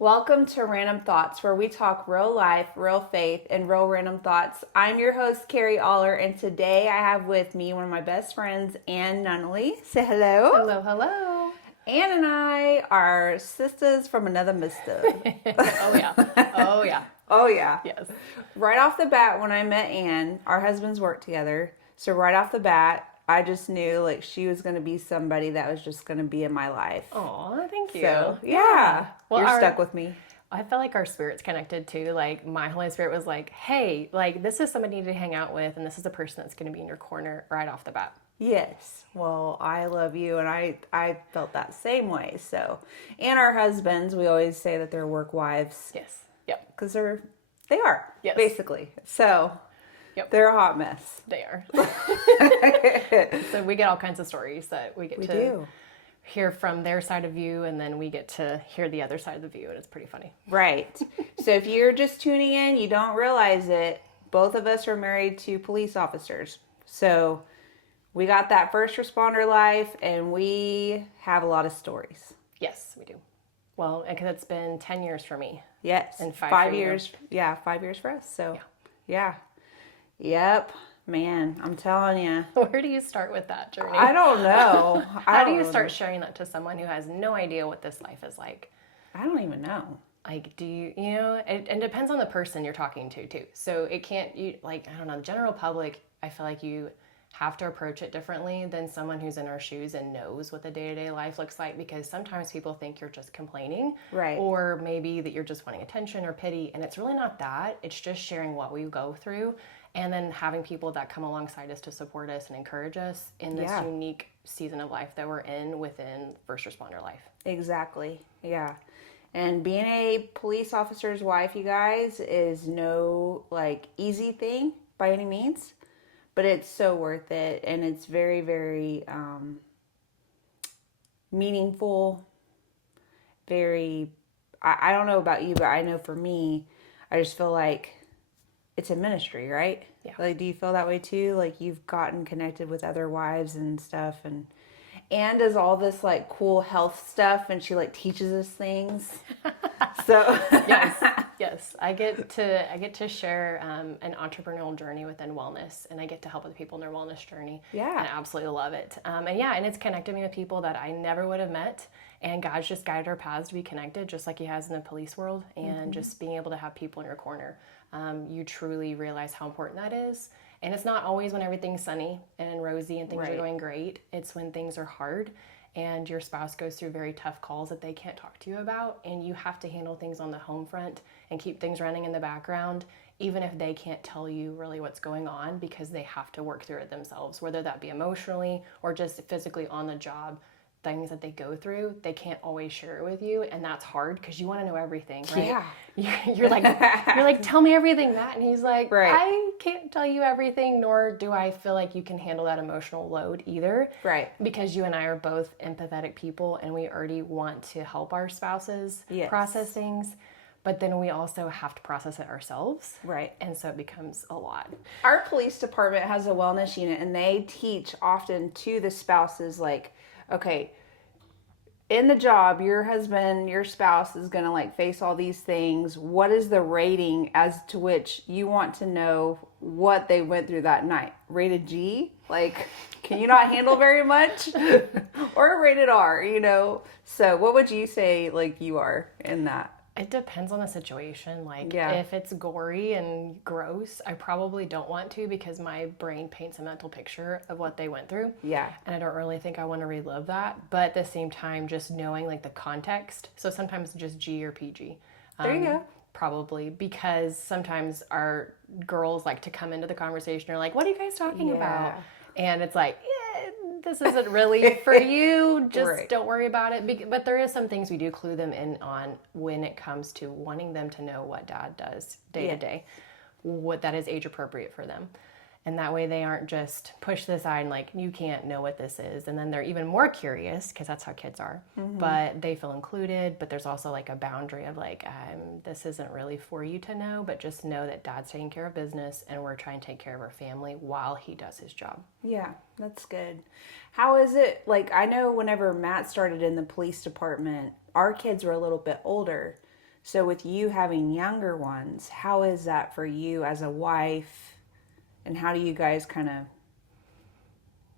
Welcome to Random Thoughts, where we talk real life, real faith, and real random thoughts. I'm your host, Carri Aller, and today I have with me one of my best friends, Ann Nunnally. Say hello. Hello, hello. Ann and I are sisters from another mister. Oh, yeah. Oh, yeah. Oh, yeah. Yes. Right off the bat, when I met Ann, our husbands worked together. So right off the bat, I just knew like she was going to be somebody that was just going to be in my life. Oh, thank you. So, yeah. Well, You're stuck with me. I felt like our spirits connected too. Like my Holy Spirit was like, hey, like this is somebody to hang out with, and this is a person that's going to be in your corner right off the bat. Yes. Well, I love you, and I felt that same way. So, and our husbands, we always say that they're work wives. Yes. Yep. Because they are, yes. basically. So, yep. They're a hot mess. They are. So we get all kinds of stories that we do hear from their side of view, and then we get to hear the other side of the view, and it's pretty funny. Right. So if you're just tuning in, you don't realize it, both of us are married to police officers. So we got that first responder life, and we have a lot of stories. Yes, we do. Well, because it's been 10 years for me. Yes. And 5 years. Yeah, 5 years for us. So, yeah. Yep. Man, I'm telling you. Where do you start with that journey? I don't know. How do you start sharing that to someone who has no idea what this life is like? I don't even know. Like, do you know, it depends on the person you're talking to, too. So it can't, I don't know, the general public, I feel like you have to approach it differently than someone who's in our shoes and knows what the day-to-day life looks like, because sometimes people think you're just complaining. Right. Or maybe that you're just wanting attention or pity, and it's really not that. It's just sharing what we go through, and then having people that come alongside us to support us and encourage us in this unique season of life that we're in within first responder life. Exactly. Yeah. And being a police officer's wife, you guys, is no easy thing by any means, but it's so worth it, and it's very, very meaningful. Very, I don't know about you, but I know for me, I just feel like it's a ministry, right? Yeah. Like, do you feel that way too? Like you've gotten connected with other wives and stuff, and does all this cool health stuff, and she teaches us things. So yes, I get to share an entrepreneurial journey within wellness, and I get to help other people in their wellness journey. Yeah, and I absolutely love it. And it's connected me with people that I never would have met, and God's just guided our paths to be connected, just like He has in the police world, and just being able to have people in your corner. You truly realize how important that is. And it's not always when everything's sunny and rosy and things are going great. It's when things are hard and your spouse goes through very tough calls that they can't talk to you about, and you have to handle things on the home front and keep things running in the background, even if they can't tell you really what's going on, because they have to work through it themselves, whether that be emotionally or just physically on the job. Things that they go through, they can't always share it with you, and that's hard because you want to know everything, right? Yeah. You're like, tell me everything, Matt, and he's like, right. I can't tell you everything, nor do I feel like you can handle that emotional load either, right? Because you and I are both empathetic people, and we already want to help our spouses process things, but then we also have to process it ourselves, right? And so it becomes a lot. Our police department has a wellness unit, and they teach often to the spouses okay, in the job, your husband, your spouse is going to face all these things. What is the rating as to which you want to know what they went through that night? Rated G? Can you not handle very much? Or rated R, So what would you say you are in that? It depends on the situation. If it's gory and gross, I probably don't want to, because my brain paints a mental picture of what they went through. Yeah. And I don't really think I want to relive that. But at the same time, just knowing the context. So sometimes just G or PG. There you go. Probably, because sometimes our girls like to come into the conversation, are like, what are you guys talking about? And it's like, this isn't really for you. Just don't worry about it. But there is some things we do clue them in on when it comes to wanting them to know what dad does day to day, what that is age appropriate for them. And that way they aren't just pushed aside and you can't know what this is. And then they're even more curious, because that's how kids are. Mm-hmm. But they feel included. But there's also a boundary of this isn't really for you to know, but just know that dad's taking care of business and we're trying to take care of our family while he does his job. Yeah, that's good. How is it? I know whenever Matt started in the police department, our kids were a little bit older. So with you having younger ones, how is that for you as a wife? And how do you guys kind of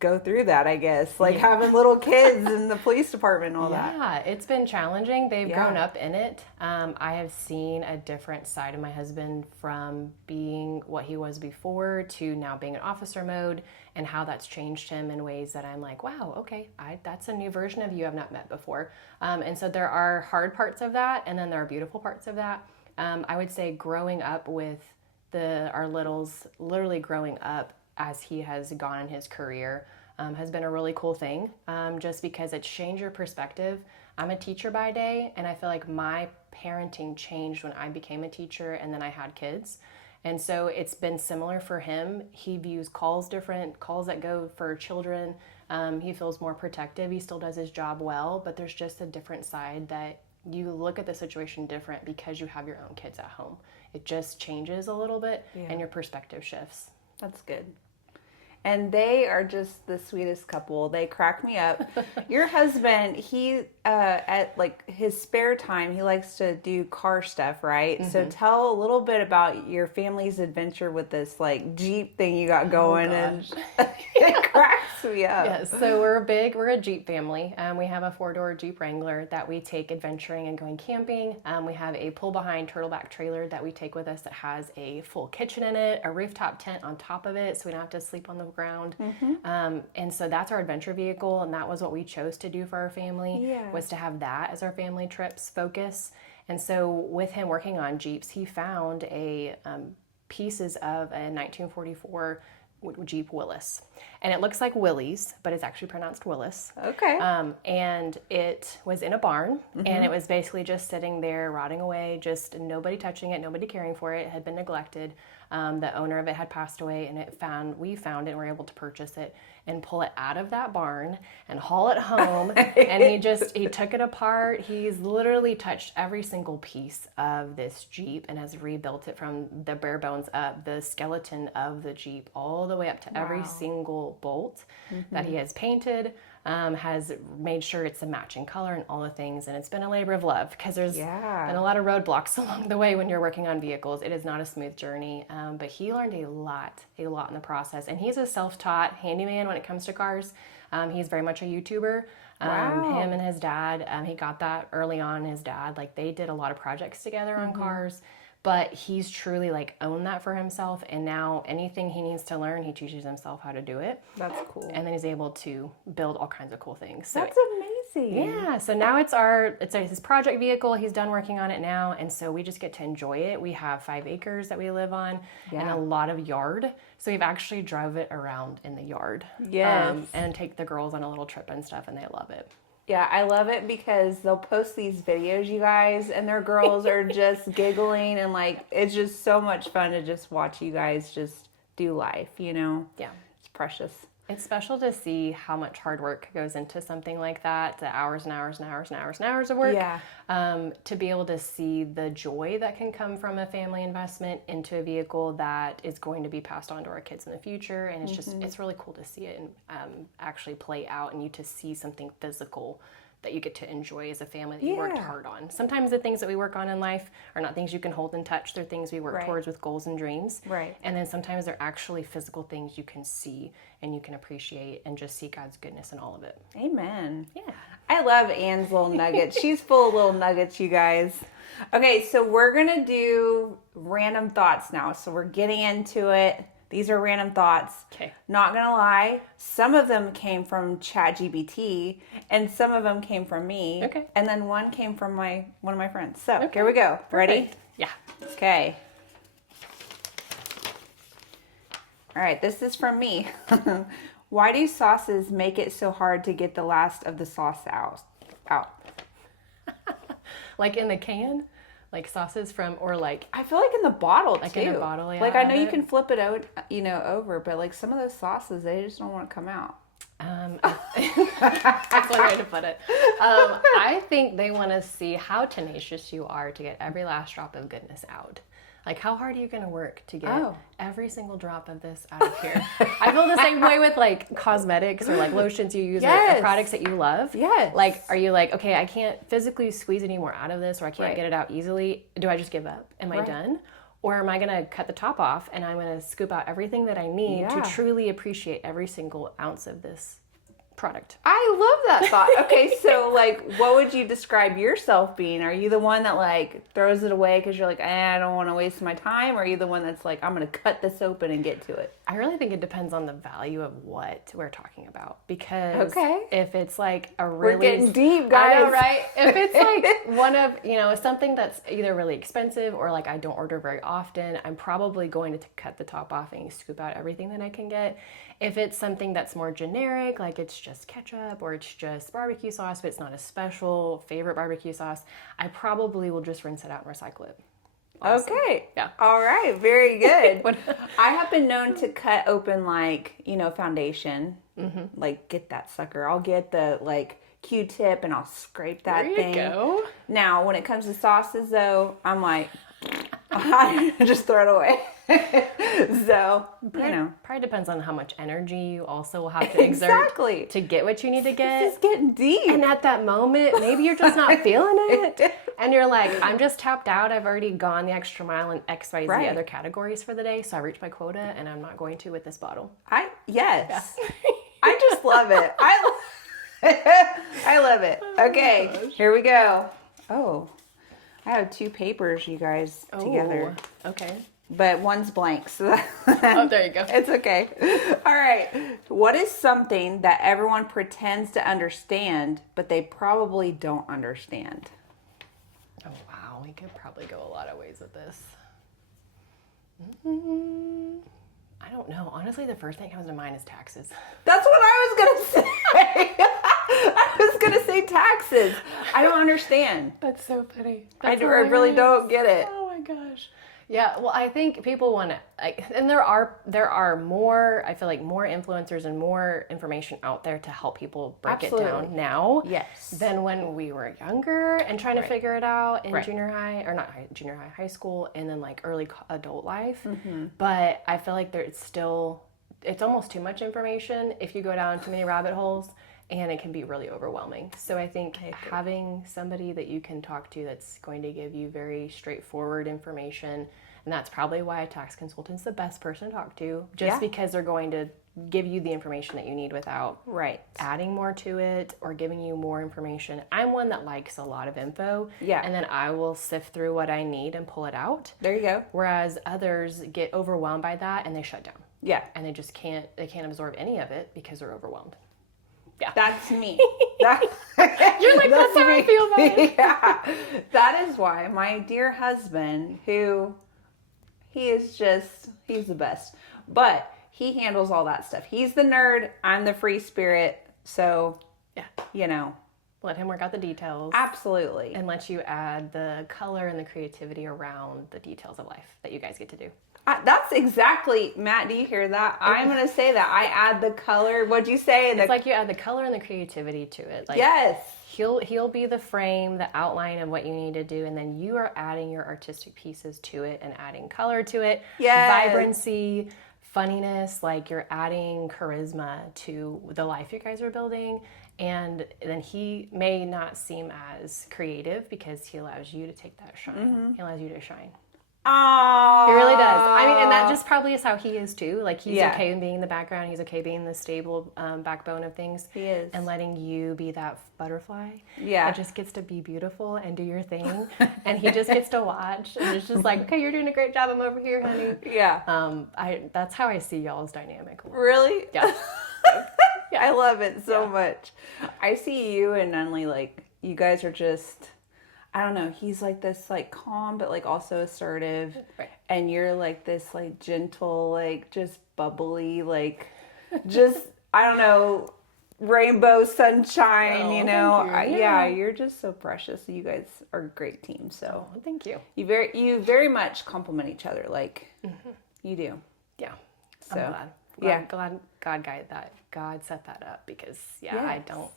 go through that, I guess? Like having little kids in the police department and all that. Yeah, it's been challenging. They've Yeah. grown up in it. I have seen a different side of my husband from being what he was before to now being in officer mode, and how that's changed him in ways that I'm like, wow, okay, that's a new version of you I've not met before. And so there are hard parts of that, and then there are beautiful parts of that. I would say growing up with our littles, literally growing up as he has gone in his career, has been a really cool thing, just because it's changed your perspective. I'm a teacher by day, and I feel like my parenting changed when I became a teacher and then I had kids. And so it's been similar for him. He views calls different, calls that go for children. He feels more protective. He still does his job well, but there's just a different side that you look at the situation different because you have your own kids at home. It just changes a little bit, and your perspective shifts. That's good. And they are just the sweetest couple. They crack me up. Your husband, he, at like his spare time, he likes to do car stuff, right? So tell a little bit about your family's adventure with this like Jeep thing you got going, and it cracks me up. Yes, so we're a Jeep family. We have a 4-door Jeep Wrangler that we take adventuring and going camping. We have a pull-behind turtleback trailer that we take with us that has a full kitchen in it, a rooftop tent on top of it, so we don't have to sleep on the ground. And so that's our adventure vehicle, and that was what we chose to do for our family, was to have that as our family trips focus. And so with him working on Jeeps, he found pieces of a 1944 Jeep Willis. And it looks like Willys, but it's actually pronounced Willis. Okay. And it was in a barn, and it was basically just sitting there rotting away, just nobody touching it, nobody caring for it. It had been neglected. The owner of it had passed away, and we found it and were able to purchase it and pull it out of that barn and haul it home. And he took it apart. He's literally touched every single piece of this Jeep and has rebuilt it from the bare bones up, the skeleton of the Jeep, all the way up to every single bolt that he has painted, has made sure it's a matching color and all the things. And it's been a labor of love because there's been a lot of roadblocks along the way when you're working on vehicles. It is not a smooth journey, but he learned a lot in the process. And he's a self-taught handyman when it comes to cars. He's very much a YouTuber. Him and his dad, he got that early on. His dad, like they did a lot of projects together on cars. But he's truly like owned that for himself, and now anything he needs to learn, he teaches himself how to do it. That's cool. And then he's able to build all kinds of cool things. So that's amazing. Yeah. So now it's his project vehicle. He's done working on it now, and so we just get to enjoy it. We have 5 acres that we live on, and a lot of yard. So we've actually drove it around in the yard. Yes. And take the girls on a little trip and stuff, and they love it. Yeah, I love it because they'll post these videos, you guys, and their girls are just giggling, and like it's just so much fun to just watch you guys just do life, you know? Yeah. It's precious. It's special to see how much hard work goes into something like that, the hours and hours and hours and hours and hours of work. Yeah. To be able to see the joy that can come from a family investment into a vehicle that is going to be passed on to our kids in the future. And it's just, it's really cool to see it and actually play out, and you to see something physical that you get to enjoy as a family that you worked hard on. Sometimes the things that we work on in life are not things you can hold and touch. They're things we work towards with goals and dreams. Right. And then sometimes they're actually physical things you can see and you can appreciate and just see God's goodness in all of it. Amen. Yeah. I love Anne's little nuggets. She's full of little nuggets, you guys. Okay, so we're going to do random thoughts now. So we're getting into it. These are random thoughts. Okay. Not going to lie, some of them came from ChatGPT and some of them came from me. Okay. And then one came from one of my friends. So here we go. Ready? Yeah. Okay. All right, this is from me. Why do sauces make it so hard to get the last of the sauce out? Like in the can? Like sauces from, or like... I feel like in the bottle, like too. in a bottle, yeah. Like, I know you can flip it out, over, but like some of those sauces, they just don't want to come out. That's one way to put it. I think they want to see how tenacious you are to get every last drop of goodness out. Like, how hard are you going to work to get Oh. every single drop of this out of here? I feel the same way with like cosmetics or like lotions you use Yes. or products that you love. Yes. Like, are you like, okay, I can't physically squeeze any more out of this, or I can't Right. get it out easily. Do I just give up? Am I Right. done? Or am I going to cut the top off and I'm going to scoop out everything that I need to Yeah. truly appreciate every single ounce of this product? I love that thought. Okay, so like, what would you describe yourself being? Are you the one that like throws it away because you're like, I don't want to waste my time? Or are you the one that's like, I'm going to cut this open and get to it? I really think it depends on the value of what we're talking about. Because Okay. if it's like a really... We're getting deep, guys. I know, right? If it's like one of, something that's either really expensive or like I don't order very often, I'm probably going to cut the top off and scoop out everything that I can get. If it's something that's more generic, like it's just ketchup or it's just barbecue sauce, but it's not a special favorite barbecue sauce, I probably will just rinse it out and recycle it. Honestly. Okay. Yeah. All right. Very good. I have been known to cut open like, foundation. Mm-hmm. Like get that sucker. I'll get the like Q-tip and I'll scrape that There you thing. go. Now, when it comes to sauces though, I'm like, I just throw it away. So, Probably depends on how much energy you also will have to exert Exactly. to get what you need to get. This is getting deep. And at that moment, maybe you're just not feeling it. And you're like, I'm just tapped out. I've already gone the extra mile in X, Y, Z Right. other categories for the day. So I reached my quota and I'm not going to with this bottle. Yes. I just love it. I love it. Okay, here we go. Oh, I have two papers, you guys, together. Oh, okay. But one's blank, so Oh, there you go. it's okay. All right. What is something that everyone pretends to understand, but they probably don't understand? Oh, wow. We could probably go a lot of ways with this. I don't know. Honestly, the first thing that comes to mind is taxes. That's what I was going to say. I was going to say taxes. I don't understand. That's so funny. I really don't get it. Oh my gosh. Yeah, well, I think people want to, and there are more, I feel like more influencers and more information out there to help people break it down now Yes. than when we were younger and trying to figure it out in Right. junior high, or not junior high, high school, and then like early adult life. But I feel like it's almost too much information if you go down too many rabbit holes. And it can be really overwhelming. So I think having somebody that you can talk to that's going to give you very straightforward information, and that's probably why a tax consultant's the best person to talk to, just because they're going to give you the information that you need without adding more to it or giving you more information. I'm one that likes a lot of info, and then I will sift through what I need and pull it out. There you go. Whereas others get overwhelmed by that and they shut down. Yeah. And they can't absorb any of it because they're overwhelmed. Yeah. That's me. You're like, that's how I feel about it. Yeah. That is why my dear husband, he's the best. But he handles all that stuff. He's the nerd. I'm the free spirit. So, Let him work out the details. Absolutely. And let you add the color and the creativity around the details of life that you guys get to do. That's exactly, Matt, do you hear that? I'm going to say that. I add the color. What'd you say? It's like you add the color and the creativity to it. Like, yes. He'll be the frame, the outline of what you need to do, and then you are adding your artistic pieces to it and adding color to it. Yes. Vibrancy, funniness, like you're adding charisma to the life you guys are building. And then he may not seem as creative because he allows you to take that shine. Mm-hmm. He allows you to shine. Oh, he really does. I mean, and that just probably is how he is too. Like he's Yeah. okay being in the background. He's okay being the stable backbone of things. He is. And letting you be that butterfly. Yeah. That just gets to be beautiful and do your thing. And he just gets to watch. And it's just like, okay, you're doing a great job. I'm over here, honey. Yeah. That's how I see y'all's dynamic. Really? Yeah. Yeah. I love it so much. I see you and Nunley, like, you guys are just, I don't know, he's like this, like, calm, but, like, also assertive. Right. And you're, like, this, like, gentle, like, just bubbly, like, just, I don't know, rainbow sunshine, Oh, you know? thank you. Yeah, you're just so precious. You guys are a great team, so. Oh, thank you. You very much complement each other, like, you do. Yeah. So. I'm glad. Yeah. God set that up because Yes. I don't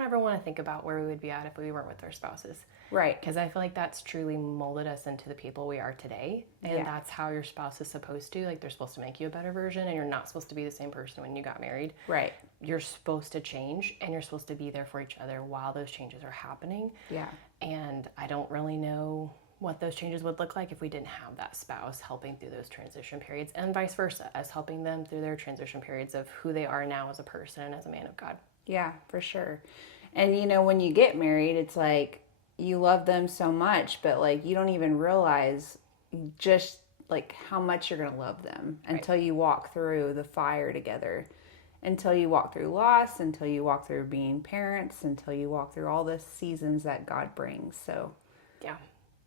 ever want to think about where we would be at if we weren't with our spouses. Right. Because I feel like that's truly molded us into the people we are today. And that's how your spouse is supposed to. Like, they're supposed to make you a better version, and you're not supposed to be the same person when you got married. Right. You're supposed to change, and you're supposed to be there for each other while those changes are happening. Yeah. And I don't really know what those changes would look like if we didn't have that spouse helping through those transition periods, and vice versa, as helping them through their transition periods of who they are now as a person and as a man of God. Yeah, for sure. And when you get married, it's like you love them so much, but like you don't even realize just like how much you're going to love them until you walk through the fire together, until you walk through loss, until you walk through being parents, until you walk through all the seasons that God brings. So yeah,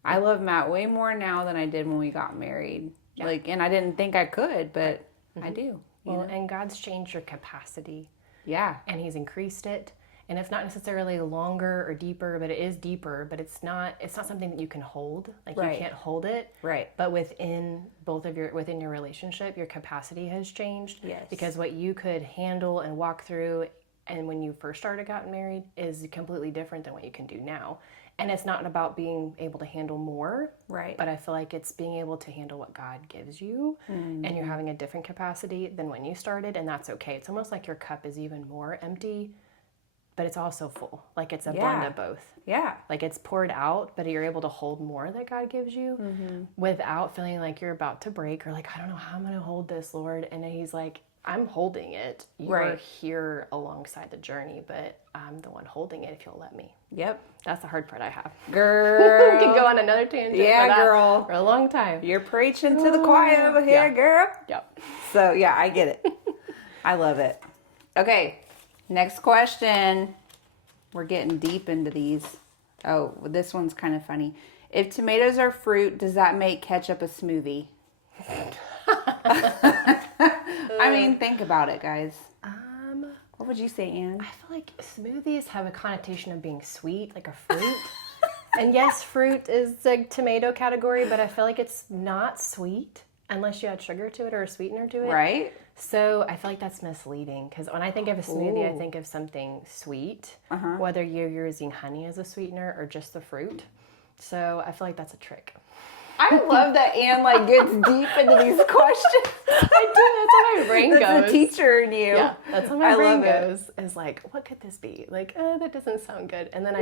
I love Matt way more now than I did when we got married. Yeah. Like, and I didn't think I could, but I do. And God's changed your capacity. Yeah. And he's increased it. And it's not necessarily longer or deeper, but it is deeper, but it's not something that you can hold. Like, you can't hold it. Right. But within within your relationship, your capacity has changed. Yes. Because what you could handle and walk through and when you first gotten married is completely different than what you can do now. And it's not about being able to handle more. Right. But I feel like it's being able to handle what God gives you. Mm-hmm. And you're having a different capacity than when you started, and that's okay. It's almost like your cup is even more empty, but it's also full. Like, it's a blend of both. Yeah. Like, it's poured out, but you're able to hold more that God gives you without feeling like you're about to break or like, I don't know how I'm going to hold this, Lord. And he's like, I'm holding it. You're here alongside the journey, but I'm the one holding it if you'll let me. Yep. That's the hard part I have. Girl. We can go on another tangent girl. For a long time. You're preaching to the choir over here, girl. Yep. So, yeah, I get it. I love it. Okay. Next question. We're getting deep into these. Oh, this one's kind of funny. If tomatoes are fruit, does that make ketchup a smoothie? I mean, think about it, guys. What would you say, Anne? I feel like smoothies have a connotation of being sweet, like a fruit. And yes, fruit is the tomato category, but I feel like it's not sweet unless you add sugar to it or a sweetener to it. Right. So I feel like that's misleading, because when I think of a smoothie, I think of something sweet, whether you're using honey as a sweetener or just the fruit. So I feel like that's a trick. I love that Anne gets deep into these questions. I do. That's how my brain goes. That's the teacher in you. Yeah, that's how my brain goes. Is like, what could this be? Like, that doesn't sound good. And then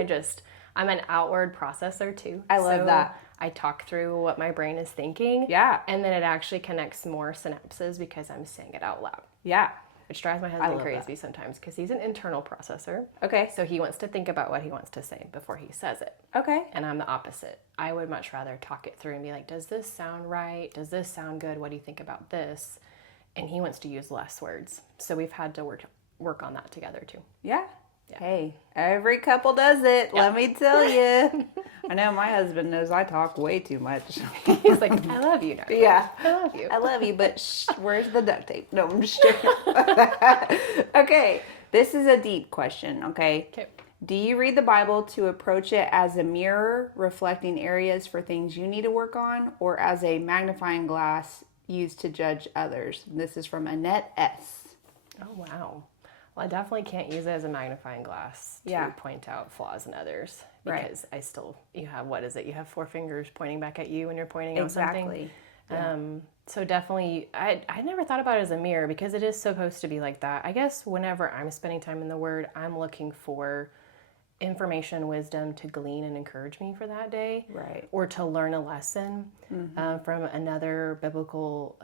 I'm an outward processor too. I love that. I talk through what my brain is thinking. Yeah. And then it actually connects more synapses because I'm saying it out loud. Yeah. Which drives my husband crazy sometimes because he's an internal processor. Okay. So he wants to think about what he wants to say before he says it. Okay. And I'm the opposite. I would much rather talk it through and be like, does this sound right? Does this sound good? What do you think about this? And he wants to use less words. So we've had to work on that together too. Yeah. Hey, every couple does it. Let me tell you. I know my husband knows I talk way too much. He's like, I love you, darling. Yeah. I love you. I love you, but where's the duct tape? No, I'm just joking. Okay, this is a deep question, okay? Do you read the Bible to approach it as a mirror reflecting areas for things you need to work on, or as a magnifying glass used to judge others? This is from Annette S. Oh, wow. Well, I definitely can't use it as a magnifying glass to point out flaws in others, because you have, what is it? You have 4 fingers pointing back at you when you're pointing out something. Yeah. So definitely, I never thought about it as a mirror, because it is supposed to be like that. I guess whenever I'm spending time in the Word, I'm looking for information, wisdom to glean and encourage me for that day. Right. Or or to learn a lesson from another biblical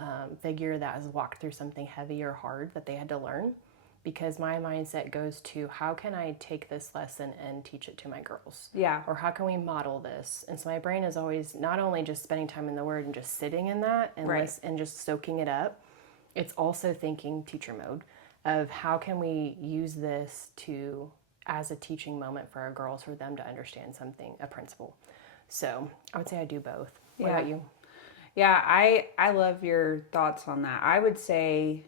figure that has walked through something heavy or hard that they had to learn. Because my mindset goes to, how can I take this lesson and teach it to my girls? Yeah. Or how can we model this? And so my brain is always not only just spending time in the Word and just sitting in that and and just soaking it up. It's also thinking teacher mode of how can we use this as a teaching moment for our girls, for them to understand something, a principle. So I would say I do both. What about you? Yeah, I love your thoughts on that. I would say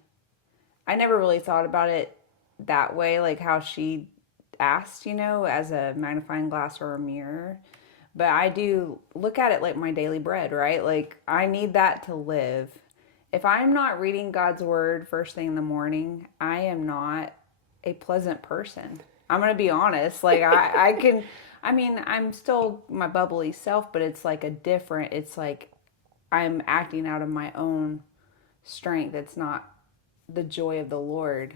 I never really thought about it that way, like how she asked, as a magnifying glass or a mirror. But I do look at it like my daily bread, right? Like, I need that to live. if I'm not reading God's word first thing in the morning, I am not a pleasant person. I'm going to be honest. Like I'm still my bubbly self, but it's like it's like I'm acting out of my own strength. It's not the joy of the Lord.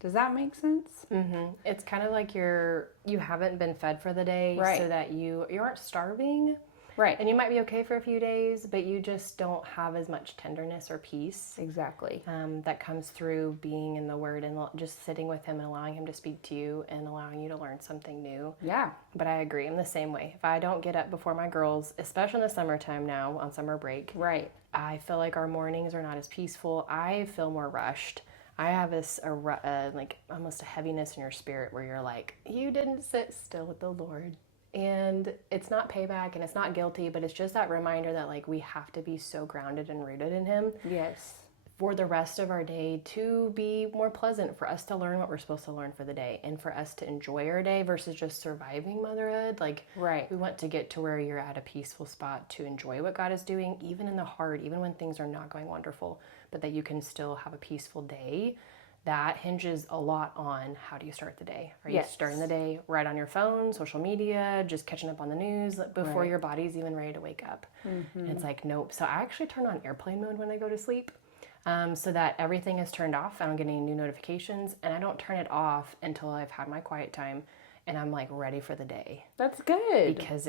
Does that make sense? Mm-hmm. It's kind of like you haven't been fed for the day, Right. so that you aren't starving. Right. And you might be okay for a few days, but you just don't have as much tenderness or peace. Exactly. That comes through being in the Word and just sitting with Him and allowing Him to speak to you and allowing you to learn something new. Yeah. But I agree. I'm the same way. If I don't get up before my girls, especially in the summertime now on summer break, Right. I feel like our mornings are not as peaceful. I feel more rushed. I have this like almost a heaviness in your spirit where you're like, you didn't sit still with the Lord. And it's not payback and it's not guilty, but it's just that reminder that like we have to be so grounded and rooted in Him Yes. for the rest of our day to be more pleasant, for us to learn what we're supposed to learn for the day, and for us to enjoy our day versus just surviving motherhood. Like, Right. we want to get to where you're at a peaceful spot to enjoy what God is doing, even in the hard, even when things are not going wonderful, but that you can still have a peaceful day. That hinges a lot on how do you start the day. Are you starting the day right on your phone, social media, just catching up on the news before your body's even ready to wake up? And it's like, nope. So I actually turn on airplane mode when I go to sleep, so that everything is turned off. I don't get any new notifications, and I don't turn it off until I've had my quiet time and I'm like ready for the day. That's good. Because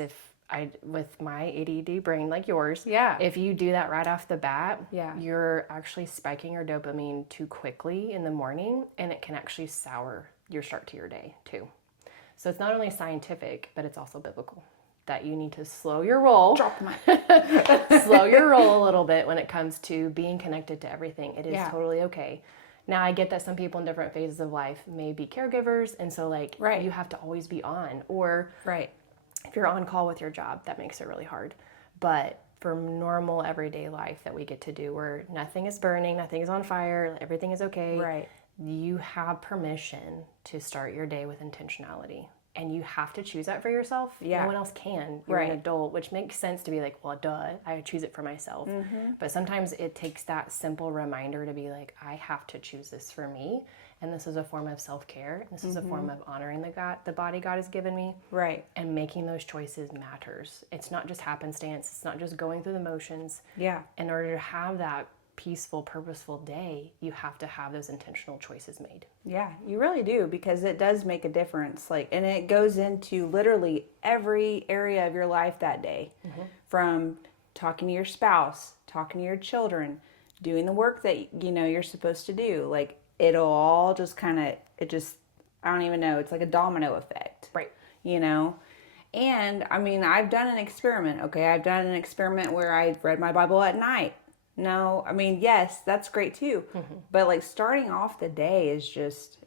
with my ADD brain like yours, Yeah. if you do that right off the bat, Yeah. you're actually spiking your dopamine too quickly in the morning, and it can actually sour your start to your day too. So it's not only scientific, but it's also biblical that you need to slow your roll. Drop my Slow your roll a little bit when it comes to being connected to everything. It is totally okay. Now, I get that some people in different phases of life may be caregivers, and so like you have to always be on, or if you're on call with your job, that makes it really hard. But for normal everyday life that we get to do where nothing is burning, nothing is on fire, everything is okay, you have permission to start your day with intentionality. And you have to choose that for yourself. No one else can. You're an adult, which makes sense to be like, well, duh, I choose it for myself. But sometimes it takes that simple reminder to be like, I have to choose this for me. And this is a form of self-care. This is a form of honoring the body God has given me. Right. And making those choices matters. It's not just happenstance. It's not just going through the motions. Yeah. In order to have that peaceful, purposeful day, you have to have those intentional choices made. Yeah, you really do, because it does make a difference. Like, and it goes into literally every area of your life that day, from talking to your spouse, talking to your children, doing the work that you're supposed to do. Like, it'll all just I don't even know. It's like a domino effect, Right. And I mean, I've done an experiment. Okay, I've done an experiment where I read my Bible at night. No, I mean, yes, that's great too. But like starting off the day is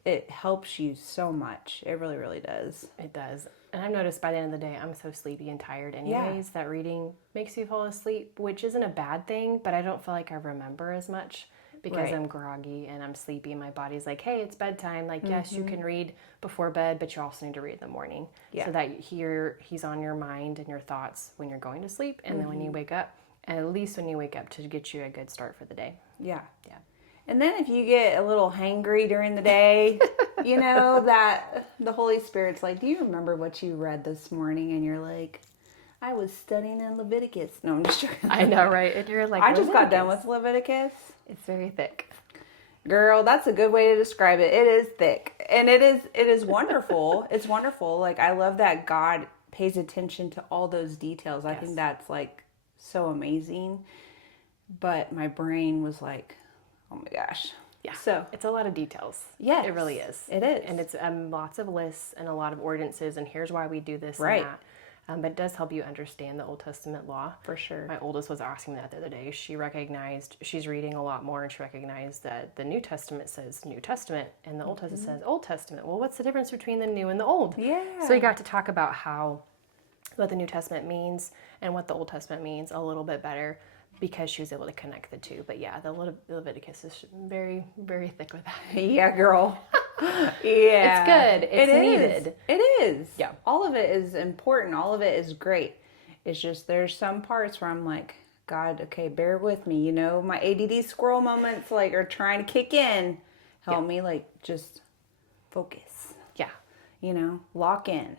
it helps you so much. It really, really does. It does. And I've noticed by the end of the day, I'm so sleepy and tired anyways, that reading makes you fall asleep, which isn't a bad thing, but I don't feel like I remember as much because I'm groggy and I'm sleepy. My body's like, hey, it's bedtime. Like, yes, you can read before bed, but you also need to read in the morning. So that he's on your mind and your thoughts when you're going to sleep. And then when you wake up, and at least when you wake up, to get you a good start for the day. Yeah. Yeah. And then if you get a little hangry during the day, that the Holy Spirit's like, do you remember what you read this morning? And you're like, I was studying in Leviticus. No, I'm just joking. I know, right? And you're like, I just got done with Leviticus. It's very thick. Girl, that's a good way to describe it. It is thick. And it is wonderful. It's wonderful. Like, I love that God pays attention to all those details. I think that's like so amazing. But my brain was like, oh my gosh. Yeah. So it's a lot of details. Yes, it really is. It is. And it's lots of lists and a lot of ordinances, and here's why we do this Right. and that. But it does help you understand the Old Testament law. For sure. My oldest was asking that the other day. She's reading a lot more, and she recognized that the New Testament says New Testament and the Old Testament says Old Testament. Well, what's the difference between the new and the old? Yeah. So we got to talk about what the New Testament means and what the Old Testament means a little bit better, because she was able to connect the two. But yeah, the Leviticus is very, very thick with that. Yeah, girl. Yeah. It's good. It's needed. It is. Yeah. All of it is important. All of it is great. It's just there's some parts where I'm like, God, okay, bear with me. My ADD squirrel moments like are trying to kick in. Help me like just focus. Yeah. Lock in.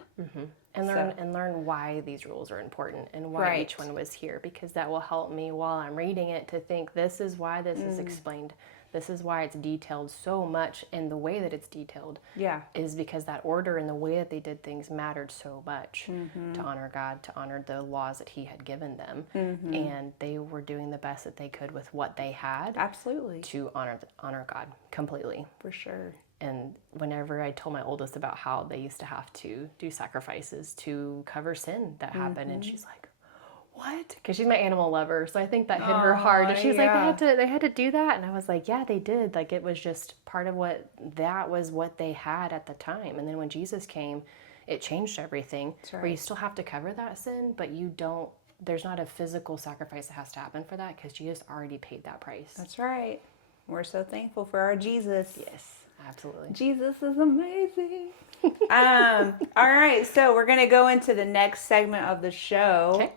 And learn why these rules are important and why Right. each one was here, because that will help me while I'm reading it to think, this is why this is explained. This is why it's detailed so much, and the way that it's detailed Yeah. is because that order and the way that they did things mattered so much to honor God, to honor the laws that he had given them. And they were doing the best that they could with what they had. Absolutely. To honor God completely. For sure. And whenever I told my oldest about how they used to have to do sacrifices to cover sin that happened, and she's like, "What?" Because she's my animal lover, so I think that hit her hard. And she's like, "They had to do that," and I was like, "Yeah, they did. Like, it was just part of what they had at the time." And then when Jesus came, it changed everything. That's right. Where you still have to cover that sin, but you don't. There's not a physical sacrifice that has to happen for that, because Jesus already paid that price. That's right. We're so thankful for our Jesus. Yes. Absolutely. Jesus is amazing. All right, so we're going to go into the next segment of the show. Okay.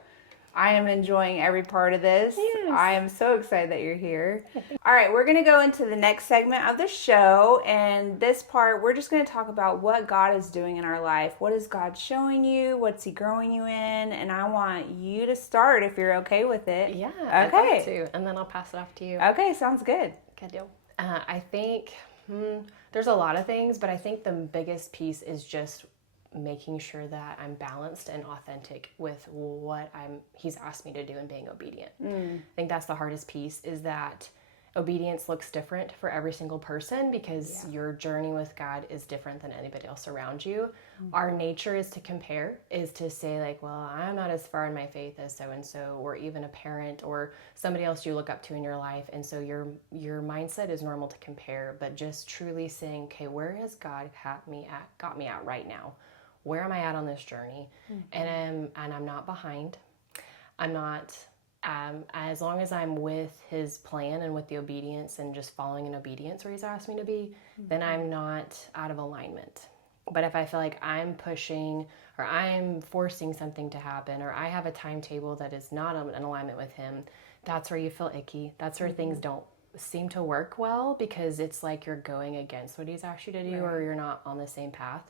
I am enjoying every part of this. Yes. I am so excited that you're here. All right, we're going to go into the next segment of the show. And this part, we're just going to talk about what God is doing in our life. What is God showing you? What's he growing you in? And I want you to start if you're okay with it. Yeah. Okay. I'd like to, and then I'll pass it off to you. Okay, sounds good. Good deal. I think there's a lot of things, but I think the biggest piece is just making sure that I'm balanced and authentic with what he's asked me to do and being obedient. I think that's the hardest piece, is that obedience looks different for every single person, because your journey with God is different than anybody else around you. Our nature is to compare, is to say like, well, I'm not as far in my faith as so-and-so, or even a parent or somebody else you look up to in your life. And so your mindset is normal to compare, but just truly saying, okay, where has God got me at right now? Where am I at on this journey? And I'm not behind. I'm not, as long as I'm with his plan and with the obedience and just following in obedience where he's asked me to be, then I'm not out of alignment. But if I feel like I'm pushing or I'm forcing something to happen, or I have a timetable that is not in alignment with him, that's where you feel icky. That's where things don't seem to work well, because it's like you're going against what he's asked you to do, or you're not on the same path.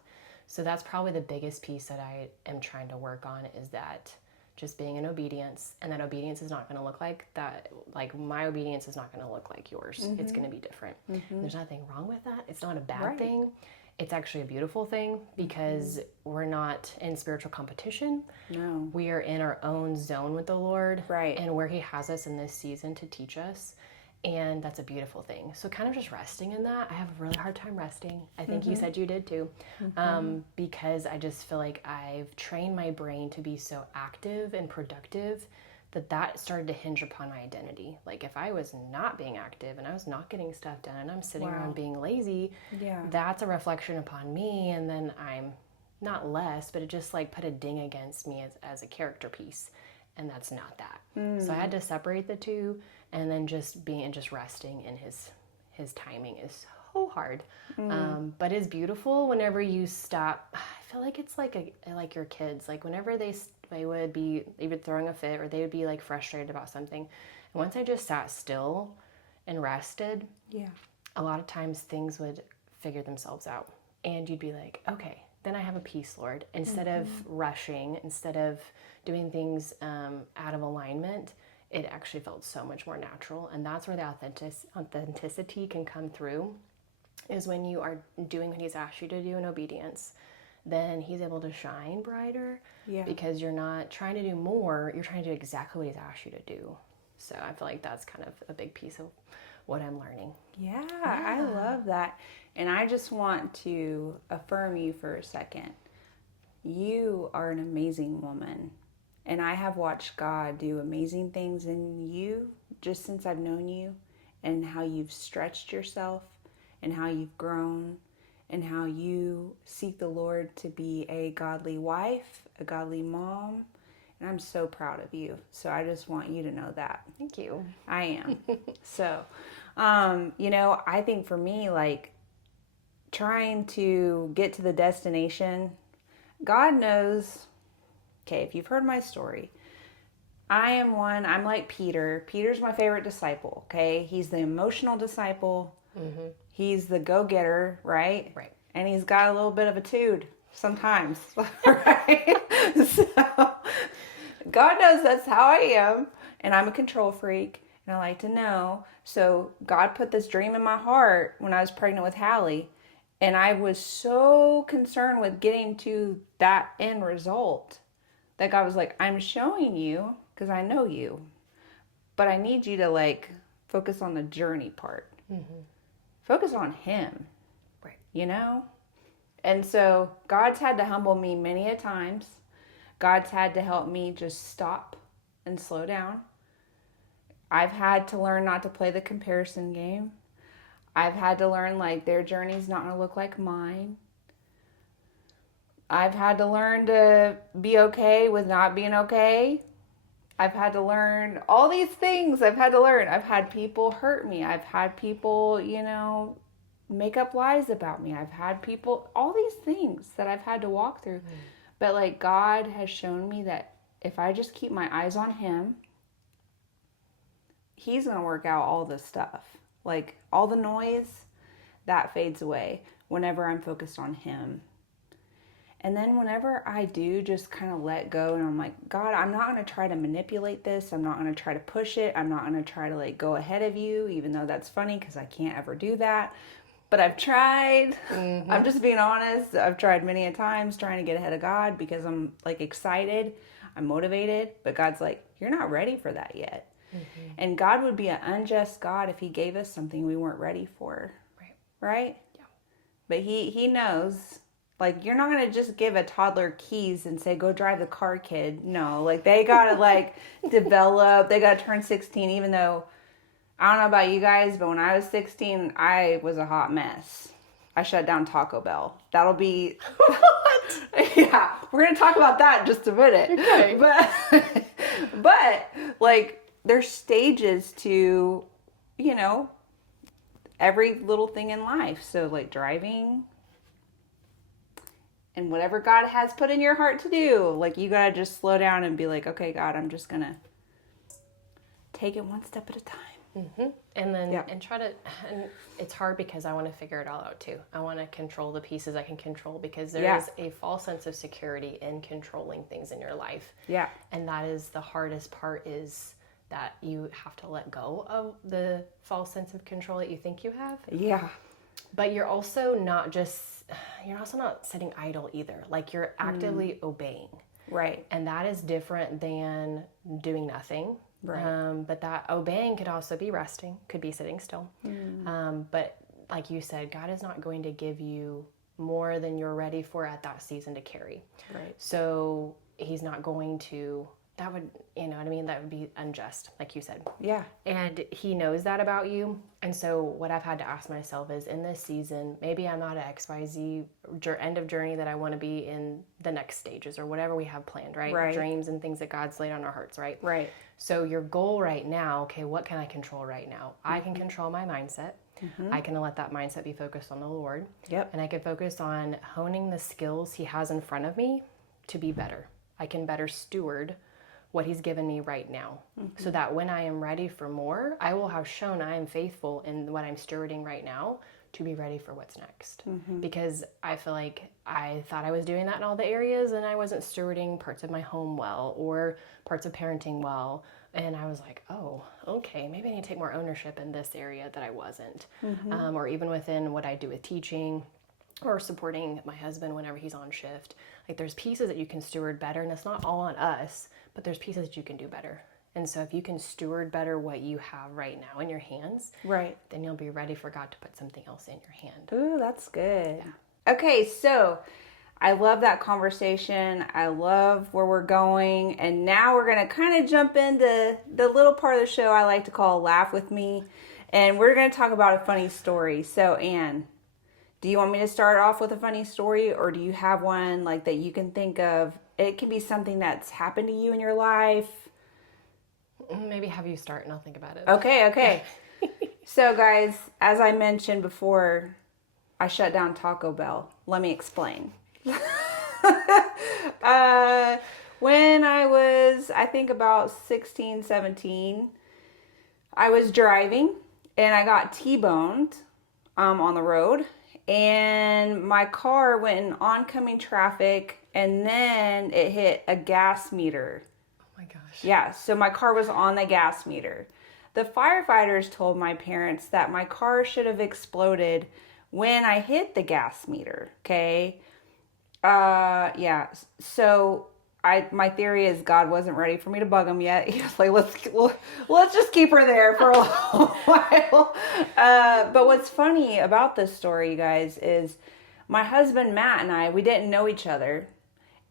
So that's probably the biggest piece that I am trying to work on, is that just being in obedience, and that obedience is not going to look like that. Like, my obedience is not going to look like yours. It's going to be different. There's nothing wrong with that. It's not a bad thing. It's actually a beautiful thing, because we're not in spiritual competition. No. We are in our own zone with the Lord. Right. And where he has us in this season to teach us. And that's a beautiful thing. So kind of just resting in that. I have a really hard time resting. I think you said you did too. Because I just feel like I've trained my brain to be so active and productive that started to hinge upon my identity. Like, if I was not being active and I was not getting stuff done and I'm sitting around being lazy, that's a reflection upon me. And then I'm not less, but it just like put a ding against me as a character piece. And that's not that. So I had to separate the two, and then just resting in his timing is so hard. But it's beautiful whenever you stop. I feel like it's like your kids, like whenever they would be either throwing a fit or they would be like frustrated about something. And once I just sat still and rested, a lot of times things would figure themselves out, and you'd be like, okay, then I have a peace, Lord. Instead of rushing, instead of doing things out of alignment, it actually felt so much more natural. And that's where the authenticity can come through, is when you are doing what he's asked you to do in obedience. Then he's able to shine brighter, because you're not trying to do more, you're trying to do exactly what he's asked you to do. So I feel like that's kind of a big piece of what I'm learning. Yeah, I love that. And I just want to affirm you for a second. You are an amazing woman. And I have watched God do amazing things in you just since I've known you, and how you've stretched yourself, and how you've grown, and how you seek the Lord to be a godly wife, a godly mom. And I'm so proud of you. So I just want you to know that. Thank you. I am. So, I think for me, like, trying to get to the destination, God knows, okay, if you've heard my story, I'm like Peter. Peter's my favorite disciple, okay? He's the emotional disciple. He's the go-getter, right? Right. And he's got a little bit of a tude sometimes, right? So God knows that's how I am, and I'm a control freak, and I like to know. So God put this dream in my heart when I was pregnant with Hallie, and I was so concerned with getting to that end result that God was like, I'm showing you because I know you, but I need you to like focus on the journey part. Focus on Him, Right. you know? And so God's had to humble me many a times. God's had to help me just stop and slow down. I've had to learn not to play the comparison game. I've had to learn like their journey's not going to look like mine. I've had to learn to be okay with not being okay. I've had to learn all these things. I've had to learn. I've had people hurt me. I've had people, make up lies about me. I've had people, all these things that I've had to walk through. But like God has shown me that if I just keep my eyes on Him, He's going to work out all this stuff. Like all the noise, that fades away whenever I'm focused on Him. And then whenever I do just kind of let go and I'm like, God, I'm not going to try to manipulate this. I'm not going to try to push it. I'm not going to try to like go ahead of you, even though that's funny because I can't ever do that. But I've tried. I'm just being honest. I've tried many a times trying to get ahead of God because I'm like excited. I'm motivated. But God's like, you're not ready for that yet. And God would be an unjust God if He gave us something we weren't ready for. Right? Yeah. But he knows. Like, you're not going to just give a toddler keys and say, go drive the car, kid. No, like, they got to, like, develop. They got to turn 16, even though, I don't know about you guys, but when I was 16, I was a hot mess. I shut down Taco Bell. That'll be... What? Yeah, we're going to talk about that in just a minute. Okay. But, like, there's stages to, every little thing in life. So, like, driving... And whatever God has put in your heart to do, like you gotta just slow down and be like, okay, God, I'm just gonna take it one step at a time. And then, and try to, and it's hard because I want to figure it all out too. I want to control the pieces I can control because there is a false sense of security in controlling things in your life. Yeah. And that is the hardest part, is that you have to let go of the false sense of control that you think you have. Yeah. But you're also not sitting idle either. Like you're actively obeying. Right. And that is different than doing nothing. Right. But that obeying could also be resting, could be sitting still. But like you said, God is not going to give you more than you're ready for at that season to carry. Right. So He's not going to, that would, you know what I mean? That would be unjust, like you said. Yeah. And He knows that about you. And so what I've had to ask myself is, in this season, maybe I'm not at XYZ end of journey that I want to be in the next stages or whatever we have planned, right? Right. Dreams and things that God's laid on our hearts, right? Right. So your goal right now, okay, what can I control right now? I can control my mindset. I can let that mindset be focused on the Lord. Yep. And I can focus on honing the skills He has in front of me to be better. I can better steward what He's given me right now, so that when I am ready for more, I will have shown I am faithful in what I'm stewarding right now to be ready for what's next. Because I feel like I thought I was doing that in all the areas and I wasn't stewarding parts of my home well or parts of parenting well. And I was like, oh, okay, maybe I need to take more ownership in this area that I wasn't. Or even within what I do with teaching or supporting my husband whenever he's on shift. Like there's pieces that you can steward better, and it's not all on us, but there's pieces that you can do better. And so if you can steward better what you have right now in your hands, Right. then you'll be ready for God to put something else in your hand. Ooh, that's good. Yeah. Okay, so I love that conversation. I love where we're going. And now we're going to kind of jump into the little part of the show I like to call Laugh With Me. And we're going to talk about a funny story. So, Anne, do you want me to start off with a funny story, or do you have one like that you can think of? It can be something that's happened to you in your life. Maybe have you start and I'll think about it. Okay. So, guys, as I mentioned before, I shut down Taco Bell. Let me explain. When I was, I think about 16, 17, I was driving and I got T-boned on the road. And my car went in oncoming traffic and then it hit a gas meter. Oh my gosh. Yeah, so my car was on the gas meter. The firefighters told my parents that my car should have exploded when I hit the gas meter, okay? Yeah, so my theory is God wasn't ready for me to bug him yet. He was like, let's just keep her there for a little while. But what's funny about this story, you guys, is my husband Matt and I, we didn't know each other.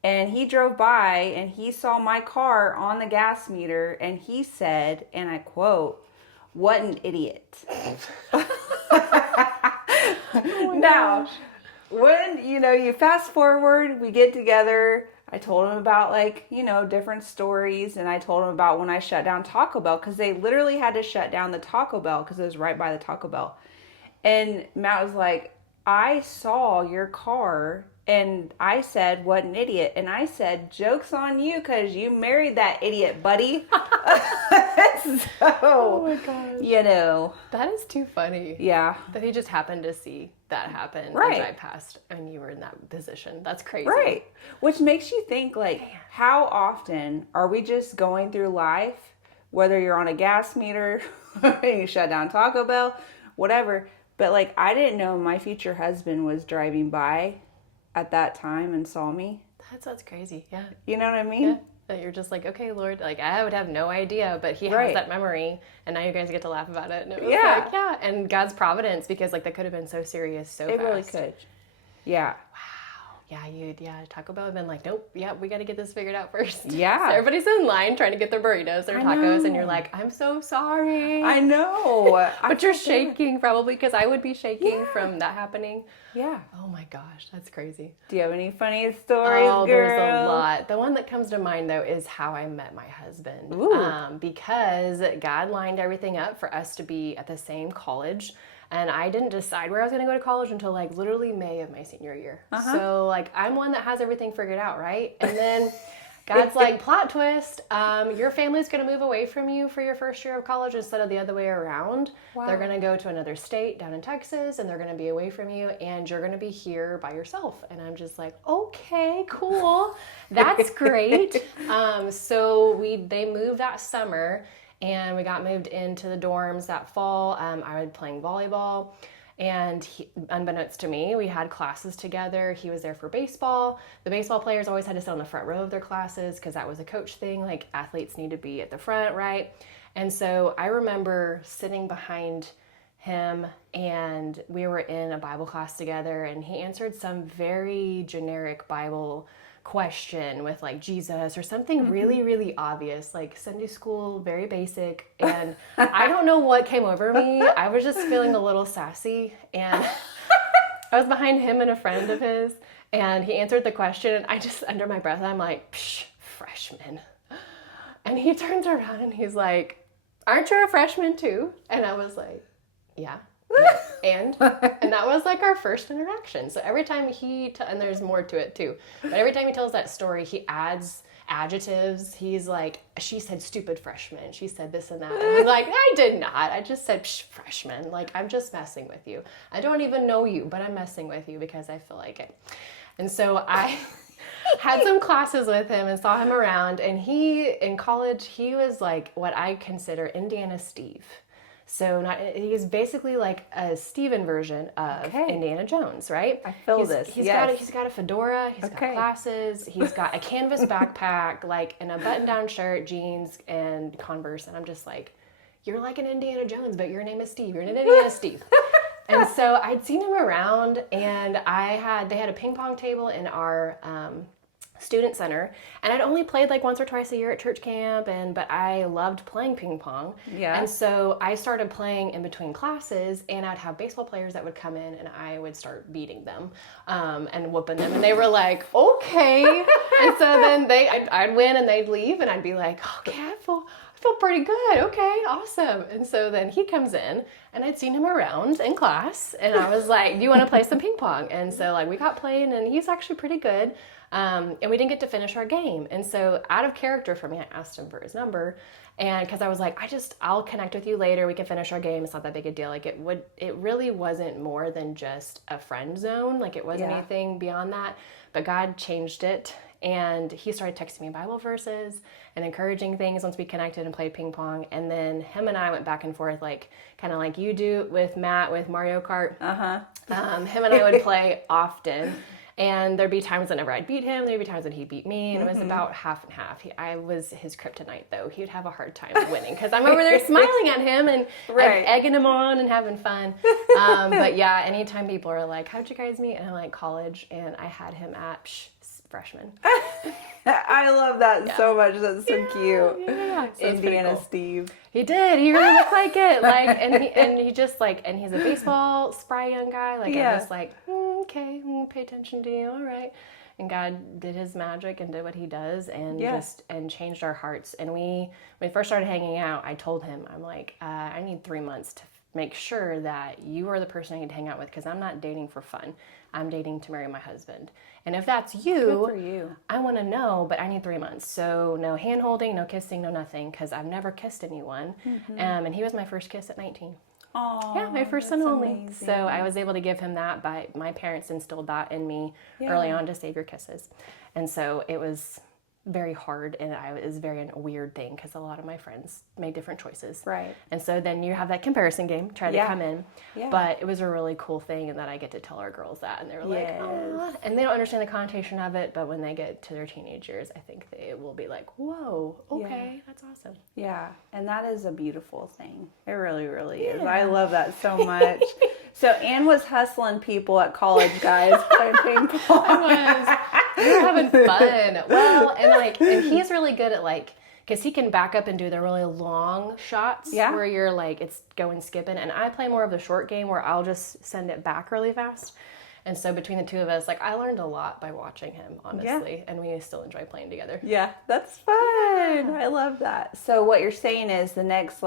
And he drove by and he saw my car on the gas meter and he said, and I quote, "What an idiot." Now, when, you fast forward, we get together. I told him about different stories, and I told him about when I shut down Taco Bell because they literally had to shut down the Taco Bell because it was right by the Taco Bell. And Matt was like, "I saw your car." And I said, "What an idiot." And I said, "Joke's on you because you married that idiot, buddy." Oh my gosh. That is too funny. Yeah. That he just happened to see that happen right. and drive past and you were in that position. That's crazy. Right. Which makes you think, how often are we just going through life, whether you're on a gas meter, you shut down Taco Bell, whatever. But, I didn't know my future husband was driving by at that time and saw me. That's crazy. Yeah. You know what I mean? Yeah. That you're just like, okay, Lord, I would have no idea, but he has that memory and now you guys get to laugh about it. And it was yeah. And God's providence, because that could have been so serious so fast. It really could. Yeah. Wow. Taco Bell had been like, nope, we got to get this figured out first. Yeah. So everybody's in line trying to get their burritos, their tacos, and you're like, I'm so sorry. I know. But you're shaking probably, because I would be shaking from that happening. Yeah. Oh my gosh, that's crazy. Do you have any funny stories, girl? There's a lot. The one that comes to mind, though, is how I met my husband. Ooh. Because God lined everything up for us to be at the same college. And I didn't decide where I was going to go to college until literally May of my senior year. Uh-huh. So I'm one that has everything figured out, right? And then God's like, plot twist, your family's going to move away from you for your first year of college instead of the other way around. Wow. They're going to go to another state down in Texas and they're going to be away from you and you're going to be here by yourself. And I'm just like, okay, cool. That's great. So they moved that summer. And we got moved into the dorms that fall. I was playing volleyball. And unbeknownst to me, we had classes together. He was there for baseball. The baseball players always had to sit on the front row of their classes because that was a coach thing. Athletes need to be at the front, right? And so I remember sitting behind him and we were in a Bible class together and he answered some very generic Bible question with Jesus or something really, really obvious, Sunday school, very basic. And I don't know what came over me. I was just feeling a little sassy. And I was behind him and a friend of his. And he answered the question. And I just, under my breath, I'm like, psh, freshman. And he turns around and he's like, aren't you a freshman too? And I was like, yeah. And that was our first interaction. So every time and there's more to it too, but every time he tells that story, he adds adjectives. He's like, she said stupid freshman. She said this and that. And I'm like, I did not. I just said freshman. I'm just messing with you. I don't even know you, but I'm messing with you because I feel like it. And so I had some classes with him and saw him around. And in college, he was what I consider Indiana Steve. So he's basically a Steven version of Indiana Jones, right? I feel this. He's got a fedora, he's got glasses, he's got a canvas backpack, and a button-down shirt, jeans, and Converse. And I'm just like, you're like an Indiana Jones, but your name is Steve. You're an Indiana Steve. And so I'd seen him around, and they had a ping pong table in our student center, and I'd only played once or twice a year at church camp, but I loved playing ping pong. Yeah. And so I started playing in between classes, and I'd have baseball players that would come in, and I would start beating them and whooping them, and they were like, okay. And so then I'd win, and they'd leave, and I'd be like, okay, I feel pretty good. Okay, awesome. And so then he comes in, and I'd seen him around in class, and I was like, do you want to play some ping pong? And so we got playing, and he's actually pretty good. And we didn't get to finish our game. And so out of character for me, I asked him for his number. And because I was like, I'll connect with you later. We can finish our game. It's not that big a deal. Like it really wasn't more than just a friend zone. Like it wasn't anything beyond that. But God changed it. And he started texting me Bible verses and encouraging things once we connected and played ping pong. And then him and I went back and forth, like kind of like you do with Matt with Mario Kart. Him and I would play often. And there'd be times whenever I'd beat him, there'd be times when he'd beat me, and it was about half and half. I was his kryptonite, though. He would have a hard time winning because I'm over there smiling at him and egging him on and having fun. But yeah, anytime people are like, how'd you guys meet? And I'm like, college, and I had him at freshman. I love that so much. That's so cute. Yeah. So Indiana cool. Steve. He did. He really looked like it. Like, and he just like, and he's a baseball spry young guy. Like, I was like, okay, pay attention to you. All right. And God did his magic and did what he does and and changed our hearts. And when we first started hanging out, I told him, I'm like, I need 3 months to make sure that you are the person I need to hang out with because I'm not dating for fun. I'm dating to marry my husband. And if that's you, good for you. I want to know, but I need 3 months. So no hand holding, no kissing, no nothing, because I've never kissed anyone. And he was my first kiss at 19. Oh, yeah, my first and only. amazing. So I was able to give him that, but my parents instilled that in me early on to save your kisses. And so it was very hard, and it was very a weird thing because a lot of my friends made different choices. Right. And so then you have that comparison game, try to come in. Yeah. But it was a really cool thing, and that I get to tell our girls that, and they were like, oh. And they don't understand the connotation of it, but when they get to their teenage years, I think they will be like, whoa, okay, that's awesome. Yeah, and that is a beautiful thing. It really, really is. I love that so much. So Ann was hustling people at college, guys, playing ping pong. We were having fun. Well, and he's really good at because he can back up and do the really long shots where you're like, it's going skipping. And I play more of the short game where I'll just send it back really fast. And so between the two of us, I learned a lot by watching him, honestly. Yeah. And we still enjoy playing together. Yeah, that's fun. Yeah. I love that. So what you're saying is the next,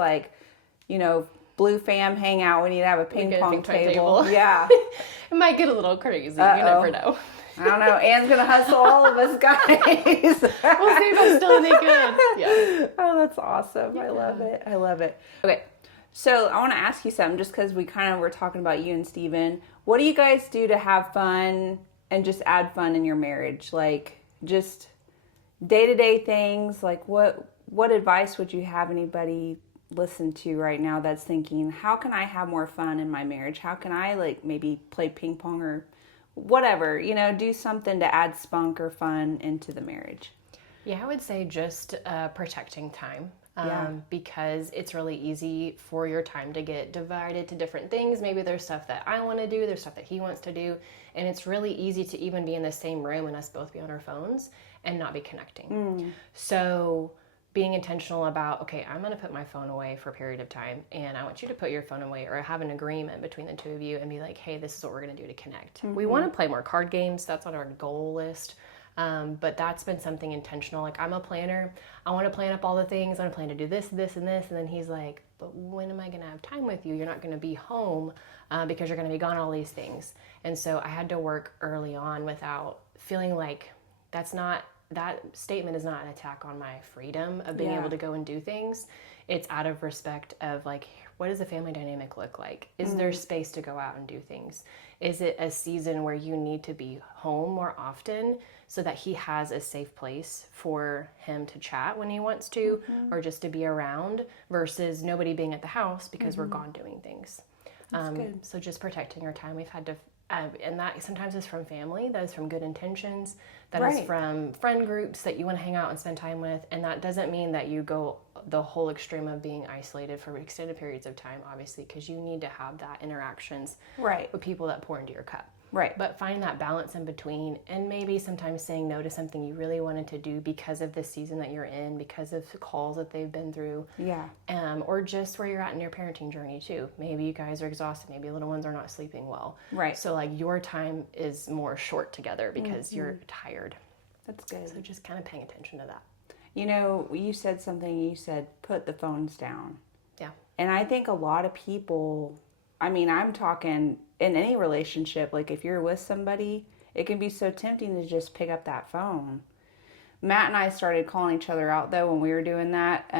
Blue fam hangout, we need to have a ping pong table. Yeah. It might get a little crazy. You never know. I don't know. Ann's going to hustle all of us, guys. We'll see if I'm still any good. Yeah. Oh, that's awesome. Yeah. I love it. Okay. So I want to ask you something just because we kind of were talking about you and Steven. What do you guys do to have fun and just add fun in your marriage? Just day-to-day things. What advice would you have anybody listen to right now that's thinking, how can I have more fun in my marriage? How can I maybe play ping pong or whatever, do something to add spunk or fun into the marriage? Yeah, I would say just protecting time. Because it's really easy for your time to get divided to different things. Maybe there's stuff that I want to do, there's stuff that he wants to do, and it's really easy to even be in the same room and us both be on our phones and not be connecting. So being intentional about, okay, I'm going to put my phone away for a period of time, and I want you to put your phone away, or have an agreement between the two of you and be like, hey, this is what we're going to do to connect. We want to play more card games. That's on our goal list. But that's been something intentional. I'm a planner. I want to plan up all the things. I want to plan to do this, this, and this. And then he's like, but when am I going to have time with you? You're not going to be home because you're going to be gone all these things. And so I had to work early on without feeling like that statement is not an attack on my freedom of being able to go and do things. It's out of respect of what does the family dynamic look like? Is there space to go out and do things? Is it a season where you need to be home more often so that he has a safe place for him to chat when he wants to, or just to be around, versus nobody being at the house because we're gone doing things. So just protecting our time. We've had to, and that sometimes is from family, that is from good intentions, that is from friend groups that you want to hang out and spend time with. And that doesn't mean that you go the whole extreme of being isolated for extended periods of time, obviously, because you need to have that interactions with people that pour into your cup. Right. But find that balance in between, and maybe sometimes saying no to something you really wanted to do because of the season that you're in, because of the calls that they've been through. Yeah. Or just where you're at in your parenting journey too. Maybe you guys are exhausted. Maybe little ones are not sleeping well. Right. So your time is more short together because you're tired. That's good. So just kind of paying attention to that. You said something, you said, put the phones down. Yeah. And I think a lot of people, I'm talking in any relationship, if you're with somebody it can be so tempting to just pick up that phone. Matt and I started calling each other out though when we were doing that.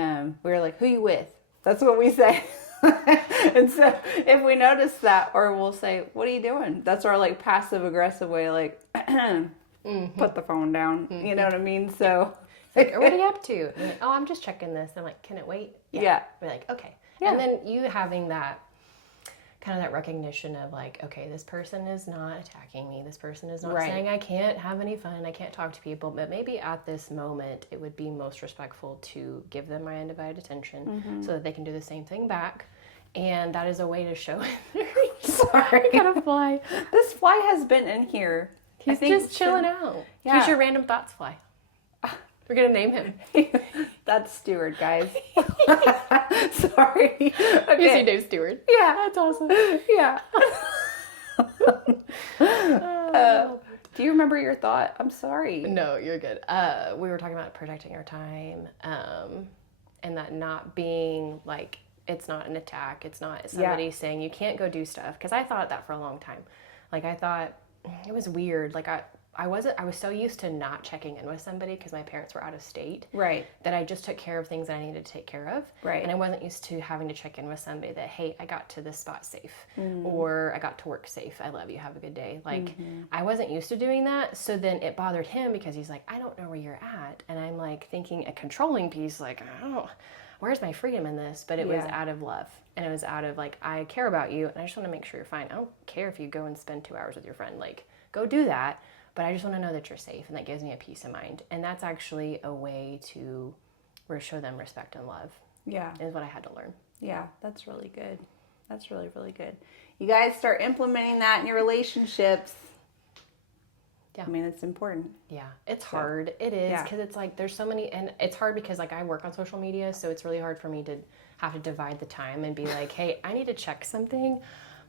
We were like, "Who you with?" That's what we say. And so if we notice that, or we'll say, "What are you doing?" That's our like passive aggressive way, like put the phone down. You know what I mean? So like, what are you up to? And like, oh, I'm just checking this. I'm like, can it wait? Yeah. We're like, okay. Yeah. And then you having that kind of that recognition of like, okay, this person is not attacking me. This person is not saying I can't have any fun. I can't talk to people. But maybe at this moment, it would be most respectful to give them my undivided attention so that they can do the same thing back. And that is a way to show it. Sorry. I got a fly. This fly has been in here. He's just chilling out. Yeah. He's your random thoughts fly. We're going to name him. That's Stewart, guys. Sorry. Okay. You see Dave Stewart. Yeah. That's awesome. Yeah. Do you remember your thought? I'm sorry. No, you're good. We were talking about protecting our time, and that not being like, it's not an attack. It's not somebody saying you can't go do stuff. Because I thought that for a long time. Like, I thought it was weird. Like, I was so used to not checking in with somebody because my parents were out of state. Right. That I just took care of things that I needed to take care of. Right. And I wasn't used to having to check in with somebody that, hey, I got to this spot safe. Or I got to work safe. I love you. Have a good day. Like, I wasn't used to doing that. So then it bothered him because he's like, I don't know where you're at. And I'm like thinking a controlling piece, like, where's my freedom in this? But it was out of love. And it was out of like, I care about you and I just want to make sure you're fine. I don't care if you go and spend 2 hours with your friend. Like, go do that. But I just want to know that you're safe, and that gives me a peace of mind. And that's actually a way to show them respect and love. Yeah. Is what I had to learn. Yeah, that's really good. That's really, really good. You guys start implementing that in your relationships. Yeah. I mean, it's important. Yeah. It's hard. It is, because it's like there's so many, and it's hard because like I work on social media, so it's really hard for me to have to divide the time and be like, hey, I need to check something.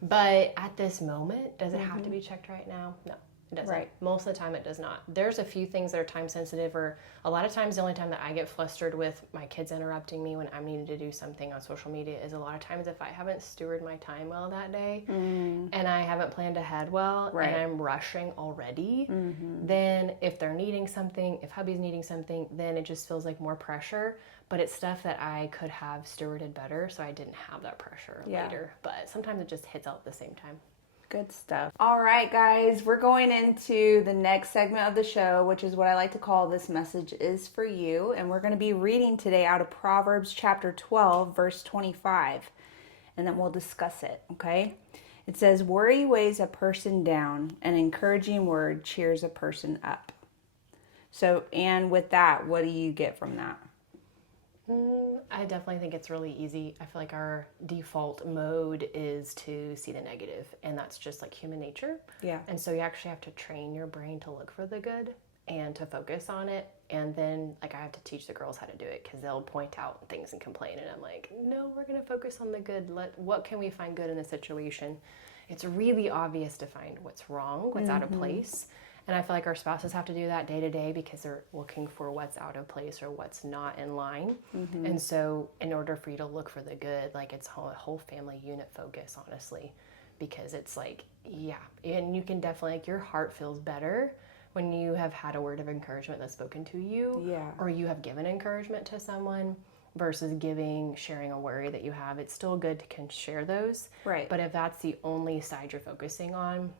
But at this moment, does it have to be checked right now? No. It doesn't. Right. Most of the time it does not. There's a few things that are time sensitive, or a lot of times the only time that I get flustered with my kids interrupting me when I'm needing to do something on social media is a lot of times if I haven't stewarded my time well that day and I haven't planned ahead well and I'm rushing already, then if they're needing something, if hubby's needing something, then it just feels like more pressure. But it's stuff that I could have stewarded better so I didn't have that pressure later. But sometimes it just hits out at the same time. Good stuff. All right, guys, we're going into the next segment of the show, which is what I like to call This Message Is For You. And we're going to be reading today out of Proverbs chapter 12, verse 25. And then we'll discuss it, okay? It says, worry weighs a person down. An encouraging word cheers a person up. So, and with that, what do you get from that? I definitely think it's really easy. I feel like our default mode is to see the negative, and that's just like human nature. Yeah. And so you actually have to train your brain to look for the good and to focus on it. And then like I have to teach the girls how to do it because they'll point out things and complain, and I'm like, no, we're going to focus on the good. What can we find good in the situation? It's really obvious to find what's wrong, what's out of place. And I feel like our spouses have to do that day to day because they're looking for what's out of place or what's not in line. And so in order for you to look for the good, like it's a whole family unit focus, honestly, because it's like, and you can definitely, like your heart feels better when you have had a word of encouragement that's spoken to you, or you have given encouragement to someone versus sharing a worry that you have. It's still good to can share those. Right. But if that's the only side you're focusing on,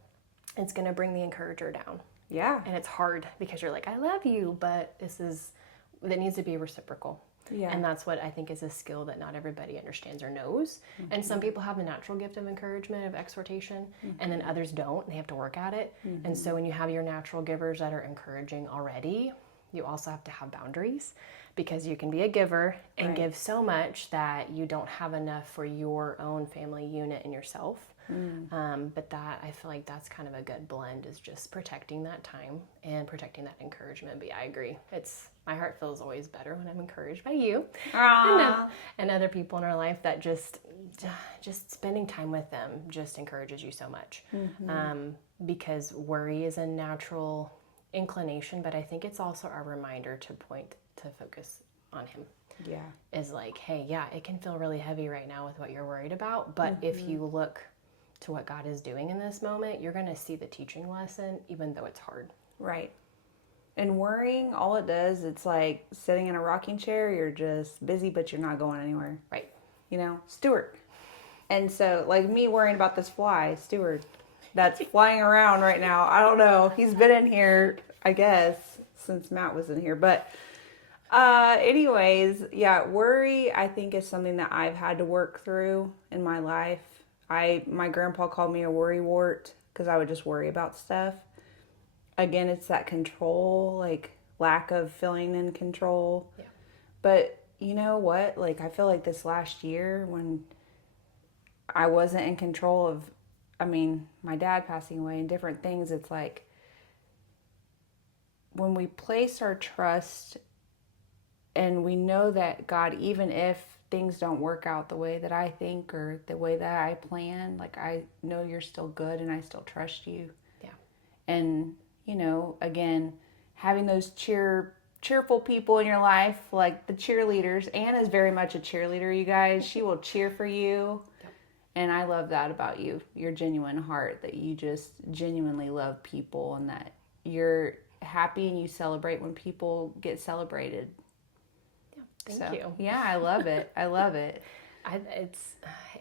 it's going to bring the encourager down. Yeah. And it's hard because you're like, I love you, but that needs to be reciprocal. Yeah. And that's what I think is a skill that not everybody understands or knows. And some people have the natural gift of encouragement, of exhortation, and then others don't. They have to work at it. And so when you have your natural givers that are encouraging already, you also have to have boundaries because you can be a giver and give so much that you don't have enough for your own family unit and yourself. But that, I feel like that's kind of a good blend, is just protecting that time and protecting that encouragement. But yeah, I agree. My heart feels always better when I'm encouraged by you and other people in our life that just spending time with them just encourages you so much. Because worry is a natural inclination, but I think it's also a reminder to focus on him. Yeah. Is like, hey, it can feel really heavy right now with what you're worried about, but if you look to what God is doing in this moment, you're going to see the teaching lesson, even though it's hard. Right. And worrying, all it does, it's like sitting in a rocking chair. You're just busy, but you're not going anywhere. Right. Stuart. And so, like me worrying about this fly, Stuart, that's flying around right now. I don't know. He's been in here, I guess, since Matt was in here. But anyways, yeah, worry, I think, is something that I've had to work through in my life. My grandpa called me a worry wart because I would just worry about stuff. Again, it's that control, like lack of feeling in control. Yeah. But you know what? Like, I feel like this last year when I wasn't in control of, my dad passing away and different things, it's like when we place our trust and we know that God, even if things don't work out the way that I think or the way that I plan, like, I know you're still good and I still trust you. Yeah. And, again, having those cheerful people in your life, like the cheerleaders. Anne is very much a cheerleader, you guys. She will cheer for you. Yep. And I love that about you, your genuine heart, that you just genuinely love people and that you're happy and you celebrate when people get celebrated. Thank you. Yeah, I love it. I love it.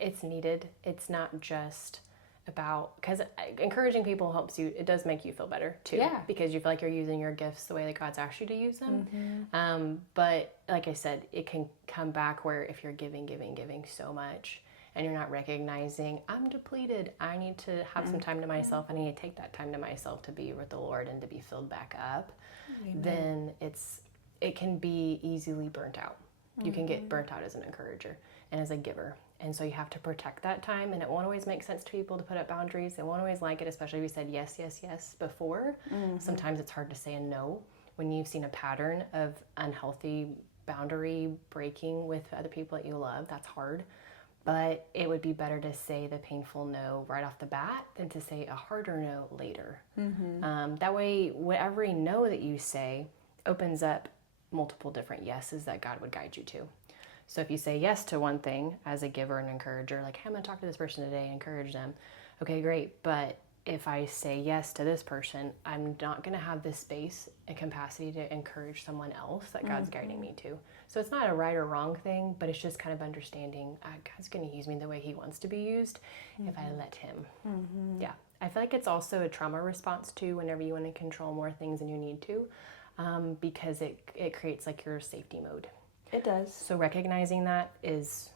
It's needed. It's not just about, because encouraging people helps you. It does make you feel better too. Yeah. Because you feel like you're using your gifts the way that God's asked you to use them. But like I said, it can come back where if you're giving so much and you're not recognizing, I'm depleted, I need to have some time to myself, I need to take that time to myself to be with the Lord and to be filled back up, then it can be easily burnt out. You can get burnt out as an encourager and as a giver. And so you have to protect that time. And it won't always make sense to people to put up boundaries. They won't always like it, especially if you said yes, yes, yes before. Sometimes it's hard to say a no when you've seen a pattern of unhealthy boundary breaking with other people that you love. That's hard. But it would be better to say the painful no right off the bat than to say a harder no later. That way, every no that you say opens up multiple different yeses that God would guide you to. So if you say yes to one thing as a giver and encourager, like, hey, I'm going to talk to this person today and encourage them. Okay, great. But if I say yes to this person, I'm not going to have this space and capacity to encourage someone else that God's guiding me to. So it's not a right or wrong thing, but it's just kind of understanding God's going to use me the way he wants to be used if I let him. Yeah. I feel like it's also a trauma response too, whenever you want to control more things than you need to. Because it creates like your safety mode. It does. So recognizing that is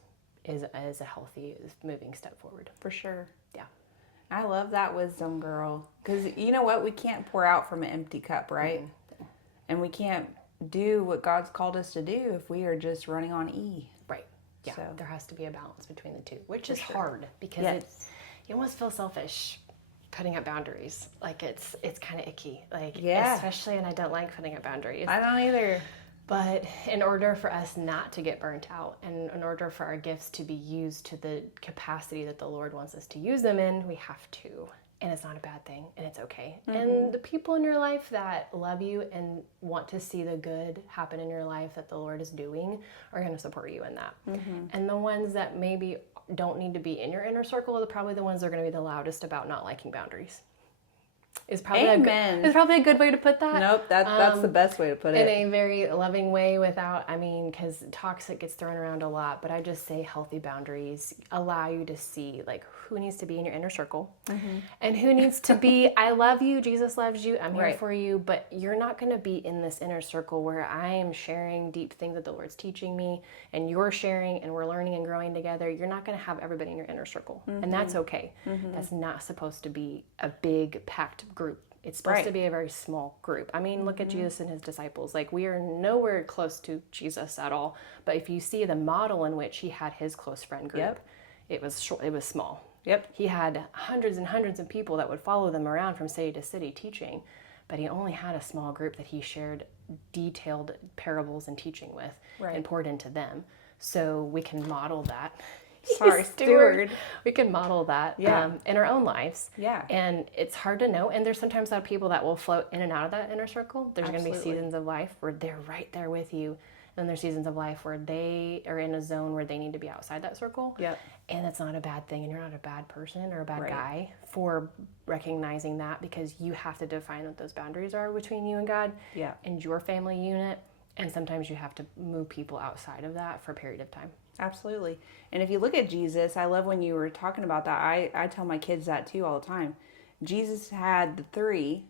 a healthy moving step forward. For sure. Yeah. I love that wisdom, girl. Because you know what? We can't pour out from an empty cup, right? And we can't do what God's called us to do if we are just running on E. Right. Yeah. So there has to be a balance between the two, which is hard because you almost feel selfish putting up boundaries. Like it's kind of icky. Like, especially, and I don't like putting up boundaries. I don't either. But in order for us not to get burnt out and in order for our gifts to be used to the capacity that the Lord wants us to use them in, we have to. And it's not a bad thing and it's okay. And the people in your life that love you and want to see the good happen in your life that the Lord is doing are going to support you in that. And the ones that maybe don't need to be in your inner circle are probably the ones that are going to be the loudest about not liking boundaries. Is probably a good way to put that. Nope, that's the best way to put it. In a very loving way without, because toxic gets thrown around a lot, but I just say healthy boundaries allow you to see like who needs to be in your inner circle and who needs to be, I love you, Jesus loves you, I'm here for you, but you're not going to be in this inner circle where I am sharing deep things that the Lord's teaching me and you're sharing and we're learning and growing together. You're not going to have everybody in your inner circle and that's okay. That's not supposed to be a big packed group. It's supposed to be a very small group. Look at Jesus and his disciples. Like, we are nowhere close to Jesus at all. But if you see the model in which he had his close friend group, it was small. He had hundreds and hundreds of people that would follow them around from city to city teaching. But he only had a small group that he shared detailed parables and teaching with and poured into them. So we can model that. Sorry, Steward. We can model that in our own lives. Yeah. And it's hard to know. And there's sometimes a lot of people that will float in and out of that inner circle. There's going to be seasons of life where they're right there with you. then there's seasons of life where they are in a zone where they need to be outside that circle. Yep. And it's not a bad thing, and you're not a bad person or a bad Right. guy for recognizing that, because you have to define what those boundaries are between you and God Yeah. and your family unit. And sometimes you have to move people outside of that for a period of time. Absolutely. And if you look at Jesus, I love when you were talking about that. I tell my kids that too all the time. Jesus had the 3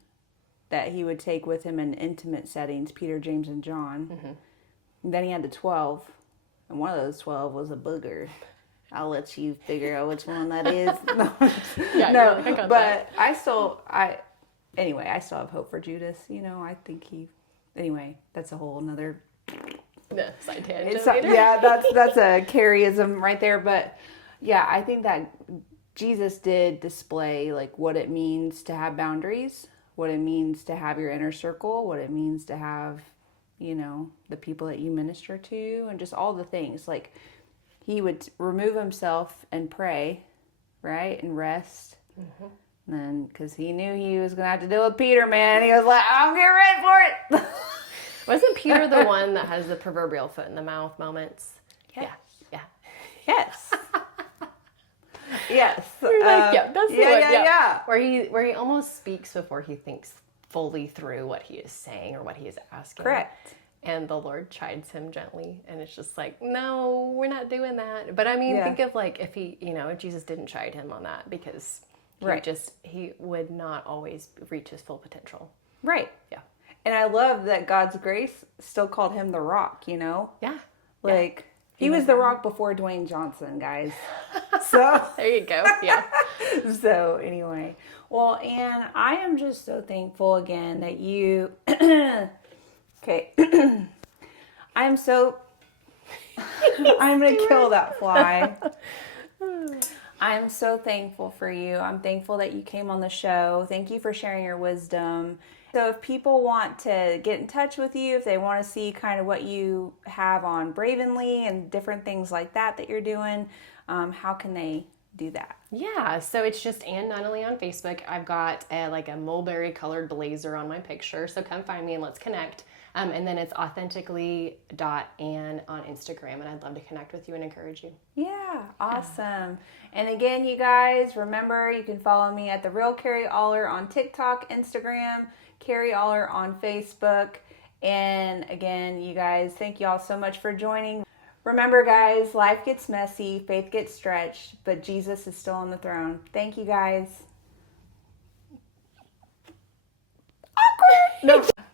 that he would take with him in intimate settings, Peter, James, and John. And then he had the 12, and one of those 12 was a booger. I'll let you figure out which one that is. Yeah, No, I got but I still have hope for Judas. I think anyway, that's a whole nother. Yeah, side tangent It's later. yeah, that's a Carriism right there. But yeah, I think that Jesus did display like what it means to have boundaries, what it means to have your inner circle, what it means to have, the people that you minister to, and just all the things. Like he would remove himself and pray, right, and rest. And then, because he knew he was gonna have to deal with Peter, man, he was like, "I'm getting ready for it." Wasn't Peter the one that has the proverbial foot in the mouth moments? Yes. Yeah. Yes. Yes. You're like, yeah, that's the one. Yeah. Where he almost speaks before he thinks fully through what he is saying or what he is asking. Correct. And the Lord chides him gently, and it's just like, no, we're not doing that. But I mean, Yeah. think of like if if Jesus didn't chide him on that, because he would not always reach his full potential. Right. Yeah. And I love that God's grace still called him the Rock, Yeah. Like, he was the Rock before Dwayne Johnson, guys. So, There you go. Yeah. so anyway. Well, Anne, I am just so thankful again that you, okay. I'm going to kill that fly. I'm so thankful for you. I'm thankful that you came on the show. Thank you for sharing your wisdom. So if people want to get in touch with you, if they want to see kind of what you have on Bravenly and different things like that you're doing, how can they do that? Yeah, so it's just Ann Nunnally on Facebook. I've got a mulberry colored blazer on my picture, so come find me and let's connect. And then it's authentically.ann on Instagram, and I'd love to connect with you and encourage you. Yeah, awesome. And again, you guys, remember you can follow me at The Real Carri Aller on TikTok, Instagram, Carri Aller on Facebook. And again, you guys, thank you all so much for joining. Remember, guys, life gets messy, faith gets stretched, but Jesus is still on the throne. Thank you, guys. Awkward. No.